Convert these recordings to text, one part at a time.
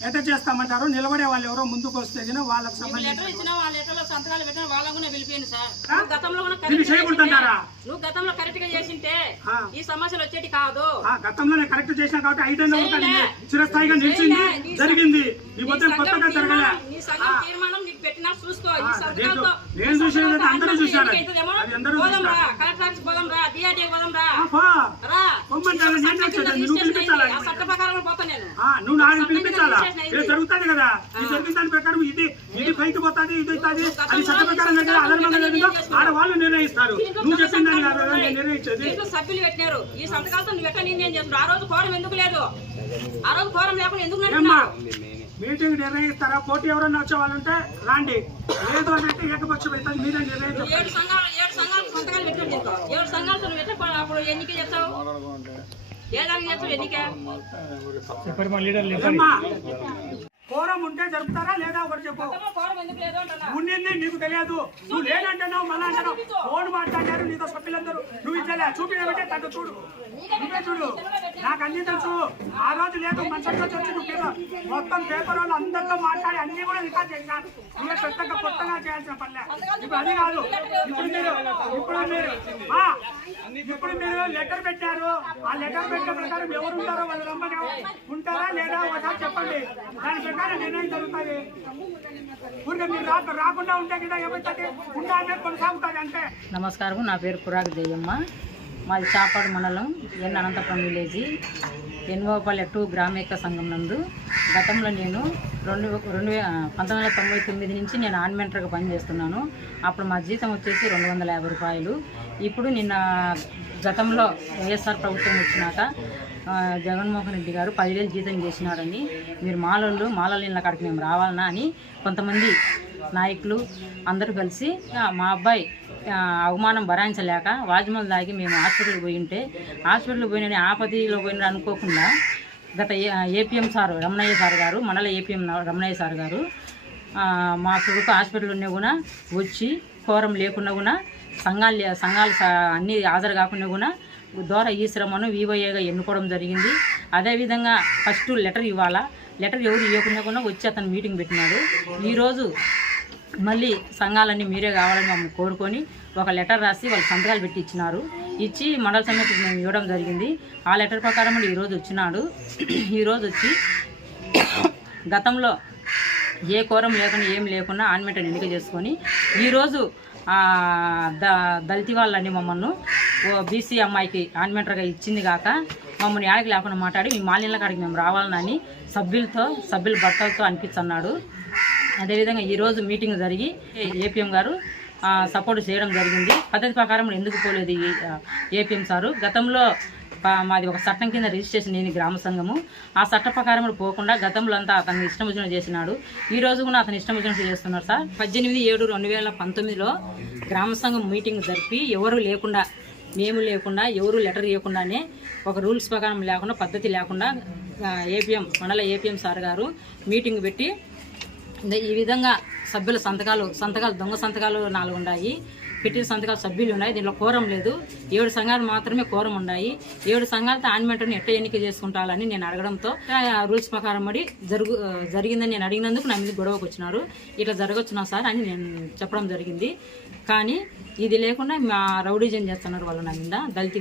ఎట్లా చేస్తామంటారు? నిలబడే వాళ్ళు ఎవరో ముందుకు వస్తే వాళ్ళకి సంబంధించి ఆ? నువ్వు గతంలో కరెక్ట్ చేయకూడదంటారా? నువ్వు గతంలో కరెక్ట్గా చేసింటే. ఈ సమస్యలు వచ్చేటి కాదు. ఆ గతంలో కరెక్ట్ చేసిన కాబట్టి ఐదేళ్ళ. చిరస్థాయిగా నిలిచింది జరిగింది. ఈ పొద్దున కొత్తగా జరగలే తీర్మానం- నీ సంఘం తీర్మానం నీకు పెట్టినా చూసుకో. నేను- చూసేది అందరూ అది అందరూ పోదాం రా. కలెక్టర్ పోదాం రా డిఆర్డీ పోదాం రా. కింద. నువ్వు ప్రకారం నాకు పిలిపించాలా? ఇది జరుగుతుంది కదా? ఇది జరిగిన దాని ప్రకారం ఇది ఇది పైకి పోతుంది ఇది అవుతుంది. అది చట్ట ప్రకారం లేదు అధర్మంగా లేదు ఆడవాళ్ళు నిర్ణయిస్తారు. నువ్వు చెప్పిన దాన్ని కాదు కదా నేను నిర్ణయించేది. దీంట్లో సభ్యులు పెట్టినారు. ఈ సంతకాలతో నువ్వు ఎట్లా నిర్ణయం చేస్తున్నావు? ఆ రోజు కోరం ఎందుకు లేదు ఆ రోజు కోరం లేకుండా ఎందుకు మీటింగ్ నిర్ణయిస్తారా? పోటీ ఎవరన్నా వచ్చే వాళ్ళంటే రాండి. లేదు అని అంటే ఏకపక్షం అవుతుంది మీరే నిర్ణయించారు ఏడు సంఘాలు ఏడు సంఘాలు సంతకాలు దీంతో ఏడు సంఘాలతో నువ్వు ఎట్లా పో- అప్పుడు ఎన్నిక చేస్తావు ఏ దానికి చేస్తావు ఎన్నిక ఏమ్మా కోరం ఉంటే జరుపుతారా లేదా ఒకటి చెప్పు. ఉండింది నీకు తెలియదు. నువ్వు లేదంటున్నావు మళ్ళా అంటున్నావు. ఫోన్ మాట్లాడారు నీతో సభ్యులందరూ. నువ్వు ఇచ్చలే చూపినబట్టే తగ్గ చూడు. చూడు. నాకు అన్ని తెలుసు. ఆ రోజు లేదు మంచంలో వచ్చి నువ్వు పేపర్ మొత్తం పేపర్ వాళ్ళు అందరితో మాట్లాడి అన్ని కూడా రికార్డ్ చేశాను నువ్వే పెద్దగా కొత్తగా చేయాల్సిన పనిలే. ఇప్పుడు అది కాదు. ఇప్పుడు మీరు ఇప్పుడు మీరు ఇప్పుడు మీరు లెటర్ పెట్టారు. ఆ లెటర్ పెట్టిన ప్రకారం ఎవరు ఉంటారో వాళ్ళు రమ్మని ఉంటారా లేదా ఒకసారి చెప్పండి. దాని ప్రకారం నిర్ణయం జరుగుతుంది. ఊరికే మీరు రాక రాకుండా ఉంటే కదా ఏమవుతుంది ఉండాలనే కొనసాగుతుంది అంతే. నమస్కారం నా పేరు కురాకు దెయ్యమ్మ మాది చాపాడు మండలం ఎన్ అనంతపురం విలేజీ. ఎన్వోపల్లె టూ గ్రామీక సంఘం నందు. గతంలో నేను రెండు రెండు వే- పంతొమ్మిది వందల తొంభై తొమ్మిది నుంచి నేను ఆన్మెంటర్గా పనిచేస్తున్నాను అప్పుడు మా జీతం వచ్చేసి రెండు వందల యాభై రూపాయలు. ఇప్పుడు నిన్న గతంలో వైఎస్ఆర్ ప్రభుత్వం వచ్చినాక జగన్మోహన్ రెడ్డి గారు పదివేలు జీతం చేసినారని మీరు మాలలు మాలలు ఇళ్ళ కాడికి మేము రావాలనా అని కొంతమంది నాయకులు అందరూ కలిసి మా అబ్బాయి అవమానం భరాయించలేక వాజ్మల్ దాగి మేము హాస్పిటల్కి పోయి ఉంటే హాస్పిటల్కి పోయిన ఆపతిలో పోయిన అనుకోకుండా గత ఏపీఎం సార్ రమణయ్య సార్ గారు మండల ఏపీఎం రమణయ్య సార్ గారు మా కొడుకు హాస్పిటల్ ఉన్నా కూడా వచ్చి కోరం లేకుండా కూడా సంఘాలు లే- సంఘాలు అన్నీ హాజరు కాకుండా కూడా ద్వారా ఈ శ్రమను వివోఏగా ఎన్నుకోవడం జరిగింది. అదేవిధంగా ఫస్ట్ లెటర్ ఇవ్వాలా. లెటర్ ఎవరు ఇవ్వకుండా కూడా వచ్చి అతను మీటింగ్ పెట్టినాడు. ఈరోజు మళ్ళీ సంఘాలన్నీ మీరే కావాలని మమ్మల్ని కోరుకొని ఒక లెటర్ రాసి వాళ్ళు సంతకాలు పెట్టి ఇచ్చినారు. ఇచ్చి మండల సమితికి మేము ఇవ్వడం జరిగింది. ఆ లెటర్ ప్రకారం కూడా ఈరోజు వచ్చినాడు. ఈరోజు వచ్చి గతంలో ఏ కోరం లేకుండా ఏం లేకుండా ఆన్మెంటని ఎన్నిక చేసుకొని ఈరోజు ద దళితి వాళ్ళని మమ్మల్ని. ఓ బీసీ అమ్మాయికి ఆన్మెంటర్గా ఇచ్చింది కాక మమ్మల్ని యాడికి లేకుండా మాట్లాడి మీ మాలిన్ల కాడికి మేము రావాలని సభ్యులతో సభ్యుల భర్తలతో అనిపించన్నాడు. అదేవిధంగా ఈరోజు మీటింగ్ జరిగి ఏపీఎం గారు సపోర్ట్ చేయడం జరిగింది. పద్ధతి ప్రకారం ఎందుకు పోలేదు ఏపీఎం సారు? గతంలో మాది ఒక చట్టం కింద రిజిస్ట్రేషన్ లేని గ్రామ సంఘము. ఆ చట్ట ప్రకారం పోకుండా గతంలో అంతా అతను ఇష్టం వచ్చినట్టు చేసినాడు. ఈ రోజు కూడా అతను ఇష్టం వచ్చినట్టు చేస్తున్నారు సార్. పద్దెనిమిది ఏడు రెండు వేల పంతొమ్మిదిలో గ్రామ సంఘం మీటింగ్ జరిపి ఎవరు లేకుండా మేము లేకుండా ఎవరు లెటర్ ఇవ్వకుండానే ఒక రూల్స్ ప్రకారం లేకుండా పద్ధతి లేకుండా ఏపీఎం మండల ఏపీఎం సార్ గారు మీటింగ్ పెట్టి ఈ విధంగా సభ్యుల సంతకాలు సంతకాలు దొంగ సంతకాలు నాలుగు ఉన్నాయి పెట్టిన సంతకాలు సభ్యులు ఉన్నాయి. దీంట్లో కోరం లేదు. ఏడు సంఘాలు మాత్రమే కోరం ఉన్నాయి. ఏడు సంఘాలతో ఆన్మెంటర్ని ఎట్ట ఎన్నిక చేసుకుంటాలని నేను అడగడంతో ఆ రూల్స్ ప్రకారం మరి జరుగు జరిగిందని నేను అడిగినందుకు నా మీద గొడవకు వచ్చినారు. ఇట్లా జరగచ్చునా సార్ అని నేను చెప్పడం జరిగింది. కానీ ఇది లేకుండా మా రౌడీజన్ చేస్తున్నారు వాళ్ళు నా మీద. దళిత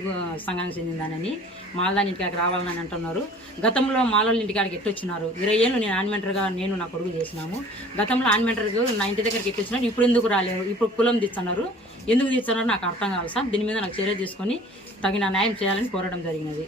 సంఘానికి చెందిందానని మాలదాని ఇంటికాడికి రావాలని అంటున్నారు. గతంలో మాలోళ్ళ ఇంటికాడికి ఎట్టొచ్చినారు. ఇరవై ఏళ్ళు నేను ఆన్మెంటర్గా నేను నా కొడుకు చేసినాము. గతంలో ఆన్మెంటర్గా నా ఇంటి దగ్గరికి ఎట్టొచ్చినారు. ఇప్పుడు ఎందుకు రాలేరు ఇప్పుడు కులం తీస్తున్నారు. ఎందుకు తీస్తున్నారు నాకు అర్థం కావాలి సార్. దీని మీద నాకు చర్య తీసుకొని తగిన న్యాయం చేయాలని కోరడం జరిగినది.